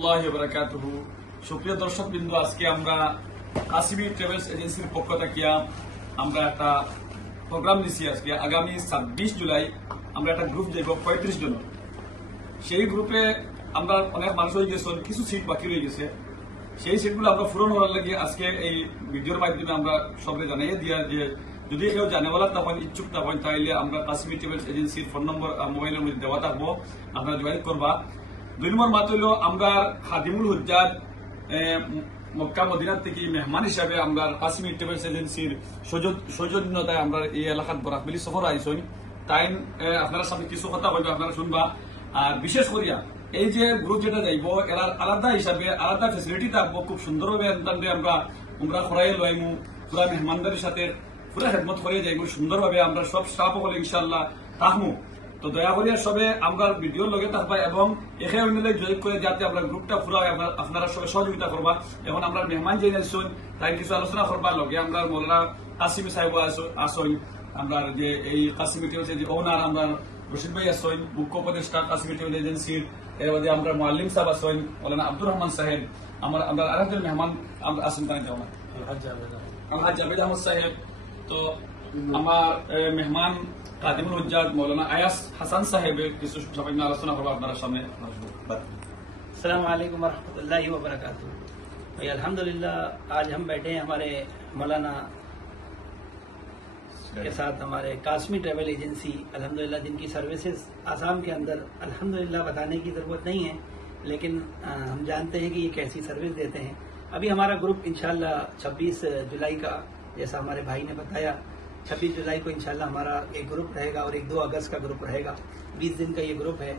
রহমতুল্লাহি ওয়া বারাকাতুহু। সুপ্রিয় দর্শকবৃন্দ, আজকে আমরা কাসিমি ট্রাভেলস এজেন্সির পক্ষ থেকে আমরা একটা প্রোগ্রাম দিচ্ছি। আজকে আগামী 26 জুলাই আমরা একটা গ্রুপ যাইব 35 জন। সেই গ্রুপে আমরা অনেক মানুষ হয়ে গেছে, কিছু সিট বাকি রয়ে গেছে। সেই সিটগুলো আমরা পূরণ হওয়ার লাগে আজকে এই ভিডিওর মাধ্যমে আমরা সবাই জানাইয়ে দিয়া যে যদি কেউ জানেওয়ালা তখন ইচ্ছুক তখন তাইলে আমরা কাসিমি ট্রাভেলস এজেন্সির ফোন নম্বর মোবাইলের মধ্যে দেওয়া থাকবো, আপনারা যোগাযোগ করবা। 2 নম্বর মাত হইল আমরা খাদিমুল হুজ্জাজ মক্কা মদিনা থেকে মেহমান হিসাবে আমরা কাসিমি ট্রাভেলস এজেন্সির সৌজন্যতায় আমরা এই এলাকাত বরাকবেলি সফর আইসই। তাই আপনারা সামনে কিছু কথা বলবে, আপনারা শুনবা। আর বিশেষ করিয়া এই যে গ্রুপ যেটা যাইব এরা আলাদা হিসাবে আলাদা ফেসিলিটি থাকবো, খুব সুন্দরভাবে আমরা খরাই লাইমু, পুরা মেহমানদারির সাথে পুরা খেদমত করে যাইব সুন্দরভাবে। আমরা সব স্টাফ হলে ইনশাল্লাহ থাকমু। তো দয়া করিয়া সবে আমরা ভিডিওর লগে থাকবা এবং একে অন্যদের জয়েন করে যাতে আমরা গ্রুপটা পুরো আপনারা সবাই সহযোগিতা করবা। এখন আমরা মেহমান যে আসুন তাই কিছু আলোচনা করবার লগে আমরা মৌলানা কাসিমি সাহেব আসুন, আমরা যে এই কাসিমি ট্রাভেলস যে ওনার আমরা রশিদ ভাই আসুন, মুখ্য উপদেষ্টা কাসিমি ট্রাভেলস এজেন্সির, এর মধ্যে আমরা মুআল্লিম সাহেব আসুন, মৌলানা আব্দুর রহমান সাহেব, আমরা আরেকজন মেহমান আমরা আসুন তাই যাও না আলহাজ জাভেদ আহমদ সাহেব। তো আমার মেহমান খাদিমুল হুজ্জাজ मौलाना আয়াস হাসান সাহেবের কিছু সবাই আলোচনা করবো আপনার সামনে। अस्सलाम वालेकुम वरहमतुल्लाहि व बरकातुहू। भाई अल्हम्दुलिल्लाह आज हम बैठे हैं हमारे मौलाना के साथ, हमारे कासमी ट्रैवल एजेंसी अल्हम्दुलिल्लाह जिनकी सर्विसेज आसाम के अंदर अल्हम्दुलिल्लाह बताने की जरूरत नहीं है, लेकिन हम जानते हैं कि ये कैसी सर्विस देते हैं। अभी हमारा ग्रुप इंशाल्लाह 26 जुलाई का, जैसा हमारे भाई ने बताया, 26 जुलाई को इंशाल्लाह हमारा एक ग्रुप रहेगा और एक 2 अगस्त का ग्रुप रहेगा। 20 दिन का ये ग्रुप है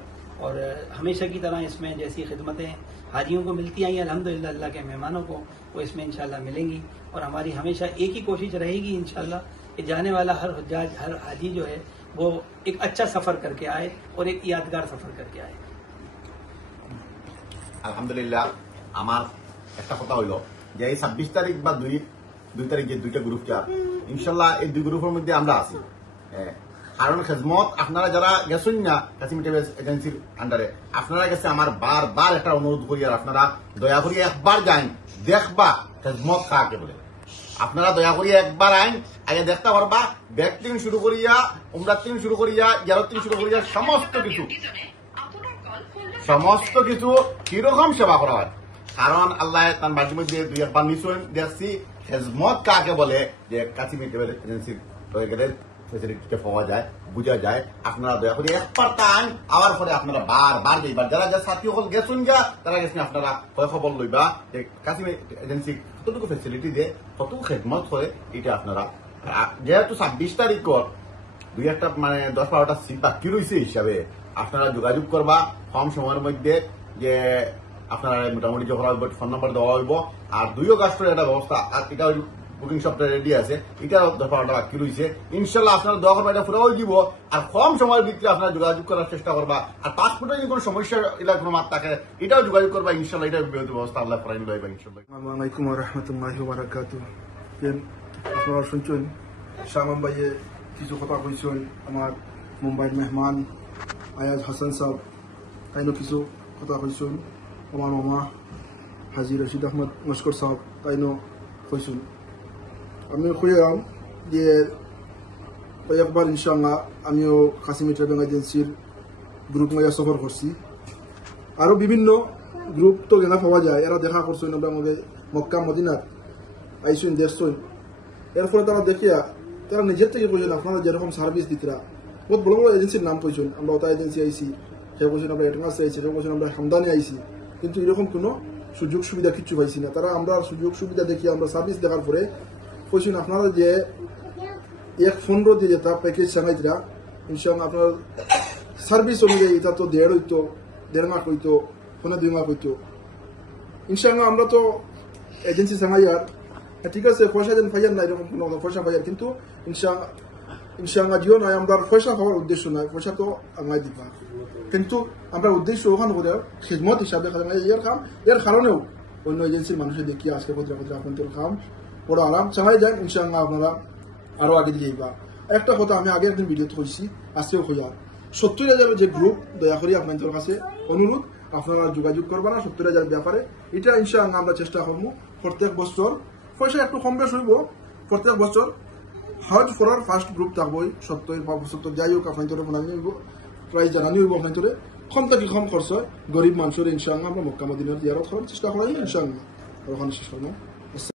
और हमेशा की तरह इसमें जैसी खिदमतें हाजियों को मिलती आई अल्हम्दुलिल्लाह, अल्लाह के मेहमानों को वो इसमें इंशाल्लाह मिलेंगी। और हमारी हमेशा एक ही कोशिश रहेगी इंशाल्लाह कि जाने वाला हर हुज्जाज, हर हाजी जो है वो एक अच्छा सफर करके आए और एक यादगार सफर करके आए। আলহামদুলিল্লাহ আমার একটা কথা হইল যে এই 26 তারিখ বা 2 তারিখে 2টা গ্রুপ চার ইনশাল্লাহ এই 2 গ্রুপের মধ্যে আমরা আছি। কারণ খেদমত আপনারা যারা গেছেন না কাসিমি ট্রাভেলস এজেন্সির আন্ডারে, আপনারা গেছে আমার বারবার একটা অনুরোধ করি আর আপনারা দয়া করি একবার যান, দেখবা খেদমত কাকে বলে। আপনারা দয়া করি একবার আইন, আগে দেখতে পারবা ব্যাগ টিম শুরু করিয়া, উমরা টিম শুরু করিয়া, ইয়ারত টিম শুরু করিয়া সমস্ত কিছু কিরকম সেবা করা হয়। কারণ আল্লাহ তার বাড়ির মধ্যে 2-1 নিশ্চয় দেখছি খেদমত কাকে বলে, যে কাসিমি ট্রাভেলস এজেন্সির ফেসিলিটিতে পাওয়া যায়, বোঝা যায়। আপনারা দয়া করে একবার টাইম আওয়ার পরে আপনারা বারবার যাইবার, যারা যারা সাথী সকল গেছেন গা তারা গেছেন, আপনারা খবর লইবা যে কাসিমি এজেন্সি কতটুকু ফেসিলিটি দেয়, কতটুকু খেদমত করে। এটা আপনারা যেহেতু 26 তারিখর 2-1 মানে 10-12টা সিট বাকি রয়েছে হিসাবে আপনারা যোগাযোগ করবা কম সময়ের মধ্যে, যে আপনারা মোটামুটি যখন ফোন নাম্বার দেওয়া হইব। আর 2 আগস্টের একটা ব্যবস্থা, আর এটা বুকিং সফটওয়্যার রেডি আছে, এটা 10-12টা বাকি রয়েছে। ইনশাল্লাহ আপনারা দোয়া করবা এটা পুরো দিব। আর কম সময়ের ভিতরে আপনারা যোগাযোগ করার চেষ্টা করবা। আর পাসপোর্টে যদি কোনো সমস্যা এটা কোনো মাত থাকে এটাও যোগাযোগ করবা। ইনশাল্লাহ এটা ব্যবস্থা আল্লাহ ফরাইন লইবা ইনশাল্লাহ। আসসালামু আলাইকুম ওয়া রাহমাতুল্লাহি ওয়া বারাকাতুহু। আপনারা শুনছেন শামাম ভাইয়ে কিছু কথা কইছেন, আমার মুম্বাইয়ের মেহমান আয়াজ হাসান সাহেব তাইনো কিছু কথা কইছেন, আমার মামা হাজি রশিদ আহমদ মস্কর সাহেব তাইনো কইছেন। আমি কইলাম যে কয়েকবার ইনশাআল্লাহ আমিও কাসিমি ট্রাভেল এজেন্সির গ্রুপ মাইয়া সফর করছি। আরো বিভিন্ন গ্রুপ তো জানা পাওয়া যায়, এরা দেখা করছেন আমরা আমাদের মক্কা মদিনার আইসুন দেখছেন। এরপরে তারা দেখিয়া তারা নিজের থেকে কইছেন আপনারা যেরকম সার্ভিস দিতরা, বহুত বড় বড় এজেন্সির নাম কইছেন। আমরা ওটা এজেন্সি আইসি, সে কইছেন আমরা এটমাস আইসি, সে কইছেন আমরা হামদানি আইসি, কিন্তু এরকম কোনো সুযোগ সুবিধা কিছু পাইছি না। তারা আমরা সুযোগ সুবিধা দেখি, আমরা সার্ভিস দেখার পরে কইছেন আপনারা যে 1-15 দিয়ে যেটা প্যাকেজ চাঙাইতরা ইনশাআল্লাহ আপনার সার্ভিস অনুযায়ী এটা তো 1.5 হইতো, 1.5 মাস হইতো, 2 মাস হইতো। ইনশাআল্লাহ আমরা তো এজেন্সি চাঙাইয়ার ঠিক আছে, পয়সা দেন ফাইয়ার না, এরকম কোনো পয়সা ফাইয়ার, কিন্তু ইনশাআল্লাহ জিও নয়, আমরা পয়সা পাওয়ার উদ্দেশ্য নয়, পয়সা তো আমায় দিবা, কিন্তু আমরা উদ্দেশ্য ওখানে করে খিদমত হিসাবে এর কারণেও অন্য এজেন্সির মানুষের দেখি আজকে আপনাদের কাম বড় আরাম চালাই যান। ইনশাআল্লাহ আপনারা আরো আগে দিয়ে যাইবা। একটা কথা আমি আগে একদিন ভিডিওতে কইছি, আজকেও কইয়া 70,000 যে গ্রুপ, দয়া করে আপনাদের কাছে অনুরোধ আপনারা যোগাযোগ করবেন না 70,000 ব্যাপারে এটা ইনশাআল্লাহ আমরা চেষ্টা করবো প্রত্যেক বছর পয়সা একটু কম বেশ হইব প্রত্যেক বছর হজ করার ফার্স্ট গ্রুপ থাকবই 70 যাই হোক আপনার তোরে ফোনানি হইব প্রাইস জানানি হইব আপনার তোরে কম থেকে কম খরচ হয় গরিব মানুষের ইনশাআল্লাহ আমরা মক্কা মদিনার জিয়ারত করার চেষ্টা করি ইনশাআল্লাহ আর ওখানে শেষ করবো